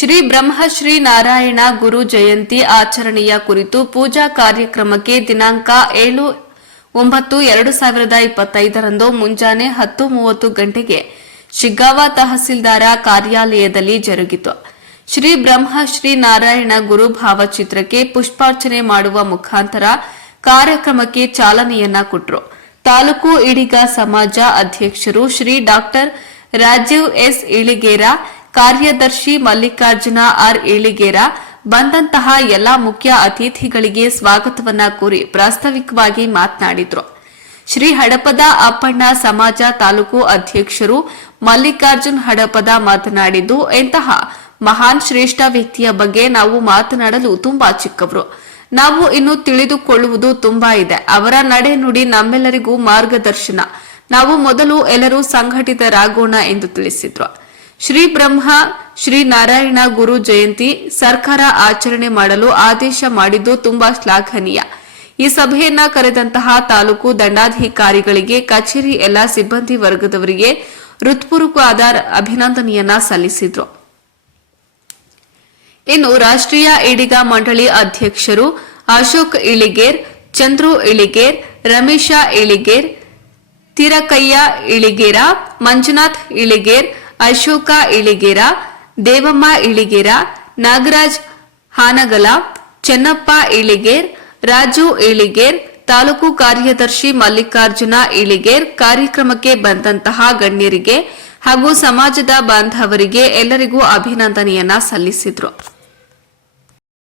ಶ್ರೀ ಬ್ರಹ್ಮಶ್ರೀ ನಾರಾಯಣ ಗುರು ಜಯಂತಿ ಆಚರಣೆಯ ಕುರಿತು ಪೂಜಾ ಕಾರ್ಯಕ್ರಮಕ್ಕೆ ದಿನಾಂಕ ಏಳು ಒಂಬತ್ತು ಎರಡು ಸಾವಿರದ ಇಪ್ಪತ್ತೈದರಂದು ಮುಂಜಾನೆ ಹತ್ತು ಮೂವತ್ತು ಗಂಟೆಗೆ ಶಿಗ್ಗಾವ ತಹಸೀಲ್ದಾರ ಕಾರ್ಯಾಲಯದಲ್ಲಿ ಜರುಗಿತು. ಶ್ರೀ ಬ್ರಹ್ಮಶ್ರೀ ನಾರಾಯಣ ಗುರು ಭಾವಚಿತ್ರಕ್ಕೆ ಪುಷ್ಪಾರ್ಚನೆ ಮಾಡುವ ಮುಖಾಂತರ ಕಾರ್ಯಕ್ರಮಕ್ಕೆ ಚಾಲನೆಯನ್ನ ಕೊಟ್ಟರು ತಾಲೂಕು ಇಡಿಗ ಸಮಾಜ ಅಧ್ಯಕ್ಷರು ಶ್ರೀ ಡಾಕ್ಟರ್ ರಾಜೀವ್ ಎಸ್ ಇಳಿಗೇರ ಕಾರ್ಯದರ್ಶಿ ಮಲ್ಲಿಕಾರ್ಜುನ ಆರ್ ಏಳಿಗೇರ ಬಂದಂತಹ ಎಲ್ಲಾ ಮುಖ್ಯ ಅತಿಥಿಗಳಿಗೆ ಸ್ವಾಗತವನ್ನ ಕೋರಿ ಪ್ರಾಸ್ತಾವಿಕವಾಗಿ ಮಾತನಾಡಿದ್ರು. ಶ್ರೀ ಹಡಪದ ಅಪ್ಪಣ್ಣ ಸಮಾಜ ತಾಲೂಕು ಅಧ್ಯಕ್ಷರು ಮಲ್ಲಿಕಾರ್ಜುನ್ ಹಡಪದ ಮಾತನಾಡಿದ್ದು ಇಂತಹ ಮಹಾನ್ ಶ್ರೇಷ್ಠ ವ್ಯಕ್ತಿಯ ಬಗ್ಗೆ ನಾವು ಮಾತನಾಡಲು ತುಂಬಾ ಚಿಕ್ಕವರು. ನಾವು ಇನ್ನು ತಿಳಿದುಕೊಳ್ಳುವುದು ತುಂಬಾ ಇದೆ. ಅವರ ನಡೆ ನುಡಿ ನಮ್ಮೆಲ್ಲರಿಗೂ ಮಾರ್ಗದರ್ಶನ. ನಾವು ಮೊದಲು ಎಲ್ಲರೂ ಸಂಘಟಿತರಾಗೋಣ ಎಂದು ತಿಳಿಸಿದ್ರು. ಶ್ರೀ ಬ್ರಹ್ಮ, ಶ್ರೀ ನಾರಾಯಣ ಗುರು ಜಯಂತಿ ಸರ್ಕಾರ ಆಚರಣೆ ಮಾಡಲು ಆದೇಶ ಮಾಡಿದ್ದು ತುಂಬಾ ಶ್ಲಾಘನೀಯ. ಈ ಸಭೆಯನ್ನ ಕರೆದಂತಹ ತಾಲೂಕು ದಂಡಾಧಿಕಾರಿಗಳಿಗೆ, ಕಚೇರಿ ಎಲ್ಲ ಸಿಬ್ಬಂದಿ ವರ್ಗದವರಿಗೆ ಹೃತ್ಪೂರ್ವಕವಾದ ಅಭಿನಂದನೆಯನ್ನ ಸಲ್ಲಿಸಿದ್ರು. ಇನ್ನು ರಾಷ್ಟ್ರೀಯ ಈಡಿಗ ಮಂಡಳಿ ಅಧ್ಯಕ್ಷರು ಅಶೋಕ್ ಇಳಿಗೇರ್, ಚಂದ್ರು ಇಳಿಗೇರ್, ರಮೇಶ ಇಳಿಗೇರ್, ತಿರಕಯ್ಯ ಇಳಿಗೇರ, ಮಂಜುನಾಥ್ ಇಳಿಗೇರ್ ಅಶೋಕ ಇಳಿಗೇರ, ದೇವಮ್ಮ ಇಳಿಗೇರ, ನಾಗರಾಜ್ ಹಾನಗಲ, ಚೆನ್ನಪ್ಪ ಇಳಿಗೇರ್, ರಾಜು ಇಳಿಗೇರ್, ತಾಲೂಕು ಕಾರ್ಯದರ್ಶಿ ಮಲ್ಲಿಕಾರ್ಜುನ ಇಳಿಗೇರ್ ಕಾರ್ಯಕ್ರಮಕ್ಕೆ ಬಂದಂತಹ ಗಣ್ಯರಿಗೆ ಹಾಗೂ ಸಮಾಜದ ಬಾಂಧವರಿಗೆ ಎಲ್ಲರಿಗೂ ಅಭಿನಂದನೆಯನ್ನ ಸಲ್ಲಿಸಿದ್ರು.